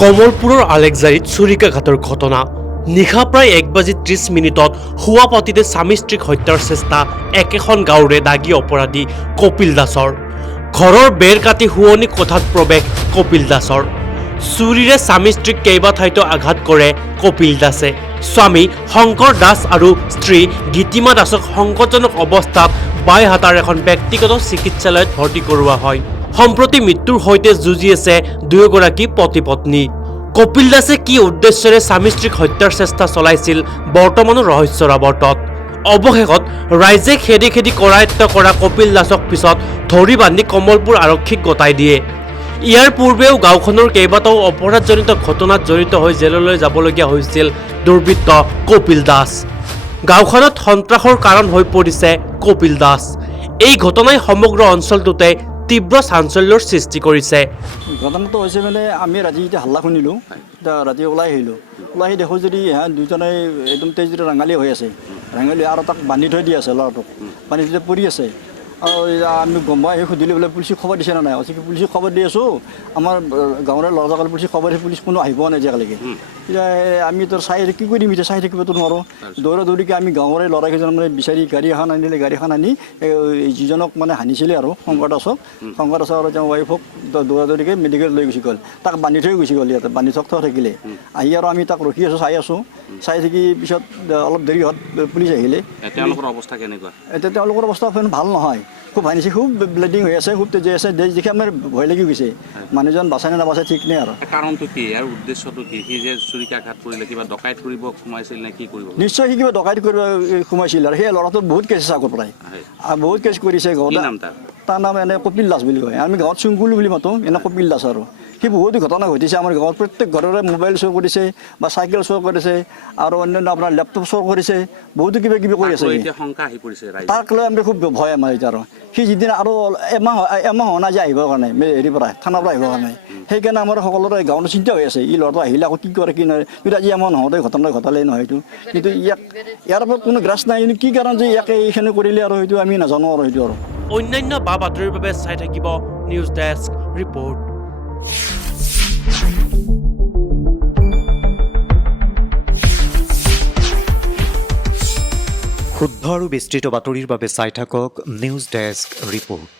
কমলপুৰৰ আলেকজাৰীত চুৰিকাঘাটৰ ঘটনা নিশা প্ৰায় 1:30 শোৱা পাতিতে স্বামী স্ত্ৰীক হত্যাৰ চেষ্টা একেখন গাঁৱৰে দাগী অপৰাধী কপিল দাসৰ ঘৰৰ বেৰ কাটি শুৱনি কোঠাত প্ৰৱেশ কপিল দাসৰ চুৰিৰে স্বামী স্ত্ৰীক কেইবা ঠাইতো আঘাত কৰে কপিল দাসে স্বামী শংকৰ দাস আৰু স্ত্ৰী গীতিমা দাসক সংকটজনক অৱস্থাত বাইহাটাৰ এখন ব্যক্তিগত চিকিৎসালয়ত ভৰ্তি কৰোৱা হয়। সম্প্ৰতি মৃত্যুৰ সৈতে যুঁজি আছে দুয়োগৰাকী পতি পত্নী। কপিল দাসে কি উদ্দেশ্যেৰে স্বামী স্ত্ৰীক হত্যাৰ চেষ্টা চলাইছিল বৰ্তমানো ৰহস্যৰ আৱৰ্তত। অৱশেষত ৰাইজে খেদি খেদি কৰায়ত্ব কৰা কপিল দাসক পিছত ধৰি বান্ধি কমলপুৰ আৰক্ষীক গতাই দিয়ে। ইয়াৰ পূৰ্বেও গাঁওখনৰ কেইবাটাও অপৰাধজনিত ঘটনাত জড়িত হৈ জেললৈ যাবলগীয়া হৈছিল দুৰ্বৃত্ত কপিল দাস। গাঁওখনত সন্ত্ৰাসৰ কাৰণ হৈ পৰিছে কপিল দাস। এই ঘটনাই সমগ্ৰ অঞ্চলটোতে তীব্ৰ চাঞ্চল্যৰ সৃষ্টি কৰিছে। ঘটনাটো হৈছে মানে আমি ৰাতি যেতিয়া হাল্লা শুনিলোঁ, ৰাতি ওলাই আহিলোঁ। ওলাই আহি দেখোঁ যদি দুজনে একদম তেজ ৰাঙালী হৈ আছে, ৰাঙালী আৰু তাক বান্ধি থৈ দি আছে, ল'ৰাটোক বান্ধি থৈ পৰি আছে। আৰু আমি গম পাই আহি সুধিলোঁ বোলে পুলিচক খবৰ দিছে নে নাই? পুলিচক খবৰ দি আছোঁ, আমাৰ গাঁৱৰে ল'ৰাজনে পুলিচক খবৰ দিছে, পুলিচ কোনো আহি পোৱা নাই এতিয়ালৈকে। এতিয়া আমি তোৰ চাই কি কৰি দিম, এতিয়া চাই থাকিবতো নোৱাৰোঁ। দৌৰা দৌৰিকৈ আমি গাঁৱৰে ল'ৰাকেইজন মানে বিচাৰি গাড়ী এখন আনিলে, গাড়ীখন আনি যিজনক মানে হানিছিলে আৰু শংকৰ দাসক আৰু তেওঁ ৱাইফক দৌৰা দৌৰিকৈ মেডিকেল লৈ গুচি গ'ল। তাক বান্ধি থৈ গুচি গ'ল, ইয়াতে বান্ধি থাকিলে। আহি আৰু আমি তাক ৰখি চাই আছোঁ। চাই থাকি পিছত অলপ দেৰি হ'ল পুলিচ আহিলে। তেওঁলোকৰ অৱস্থা কেনেকুৱা? এতিয়া তেওঁলোকৰ অৱস্থা ভাল নহয়, খুব হানিছে, খুব ব্লিডিং হৈ আছে, খুব তেজি আছে। দেখি আমাৰ ভয় লাগি গৈছে, মানুহজন বাচাই নে নাবাচাই ঠিক নাই আৰু। কাৰণটো কি আৰু উদ্দেশ্যটো কি? সি যে চুৰিকাঘাত কৰিলে কিবা ডকাইত কৰিব সোমাইছিল নে কি কৰিব? নিশ্চয় সি কিবা ডকাইত কৰিব সোমাইছিল আৰু সেই ল'ৰাটো বহুত কেছ আছে আগৰ পৰাই, বহুত কেছ কৰিছে গাঁৱত। তাৰ নাম এনে কপিল দাস বুলি কয়, আমি গাঁৱত চুংকুল বুলি মাতোঁ, এনে কপিল দাস আৰু। সি বহুত ঘটনা ঘটিছে আমাৰ গাঁৱত। প্ৰত্যেক ঘৰৰে মোবাইল চোৰ কৰিছে বা চাইকেল চোৰ কৰিছে আৰু অন্যান্য আপোনাৰ লেপটপ চোৰ কৰিছে, বহুতো কিবা কিবি কৰি আছে। তাক লৈ আমি খুব ভয় আমাৰ এতিয়া আৰু। সি যিদিনা আৰু এমাহ হোৱা নাই যে আহিবৰ কাৰণে হেৰিৰ পৰা থানাৰ পৰা আহিবৰ কাৰণে, সেইকাৰণে আমাৰ সকলোৰে গাঁৱত চিন্তা হৈ আছে, ই ল'ৰাটো আহিলে আকৌ কি কৰে কি নহয়। কিন্তু আজি আমাৰ নহওঁতে ঘটনা ঘটালেই নহয় এইটো, কিন্তু ইয়াৰ ওপৰত কোনো গ্ৰাছ নাই। কি কাৰণ যে ইয়াকে এইখিনি কৰিলে আৰু সেইটো আমি নাজানো আৰু সেইটো আৰু। অন্যান্য বা বাতৰিৰ বাবে চাই থাকিব নিউজ ডেস্ক ৰিপৰ্ট। শুদ্ধ আৰু বিস্তৃত বাতৰিৰ বাবে চাই থাকক নিউজ ডেস্ক ৰিপৰ্ট।